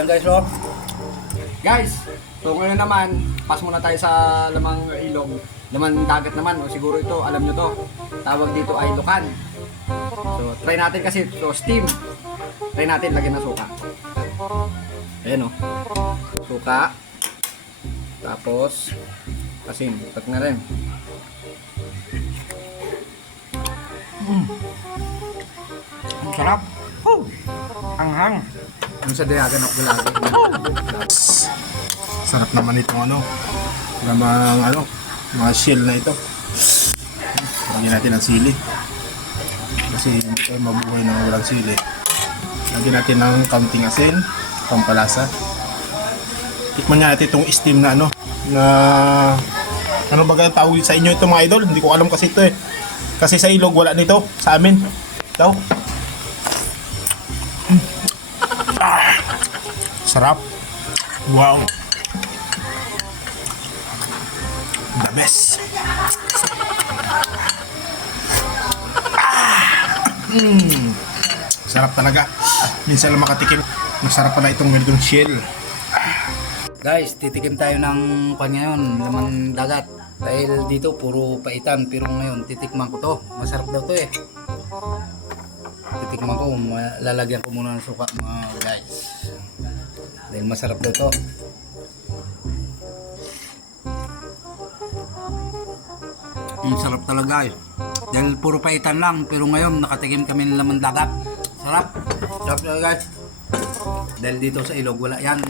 Guys, oh. Guys, so ngayon naman, pas muna tayo sa lamang ilog. Laman dagat naman, o siguro ito, alam nyo to. Tawag dito ay lukan. So, try natin kasi ito, steam. Try natin, lagyan ng suka. Ayan o. Suka. Tapos, asin. Pat na rin. Ang sarap. Hanghang. Ano sa dayagan ako lagi. Sarap naman itong mga shell na ito. Lagyan natin ang sili. Kasi hindi tayo mabuhay ng walang sili. Lagyan natin ng kaunting asin, pampalasa. Tikman nga natin itong steam na ano ba ang tawag sa inyo ito mga idol? Hindi ko alam kasi ito eh. Kasi sa ilog wala nito sa amin. Ito. Sarap. Wow. The best. Sarap talaga. Minsan lang makatikim. Masarap pala itong ganitong shell. Guys, titikim tayo ng pan ngayon, laman dagat. Dahil dito puro paitan, pero ngayon titikman ko to. Masarap daw to eh. Titikman ko, lalagyan ko muna ng suka mga guys. Dahil masarap daw to. Sarap talaga eh. Dahil puro paitan lang, pero ngayon nakatikim kami ng laman dagat. Sarap. Sarap talaga guys. Dahil dito sa ilog wala yan.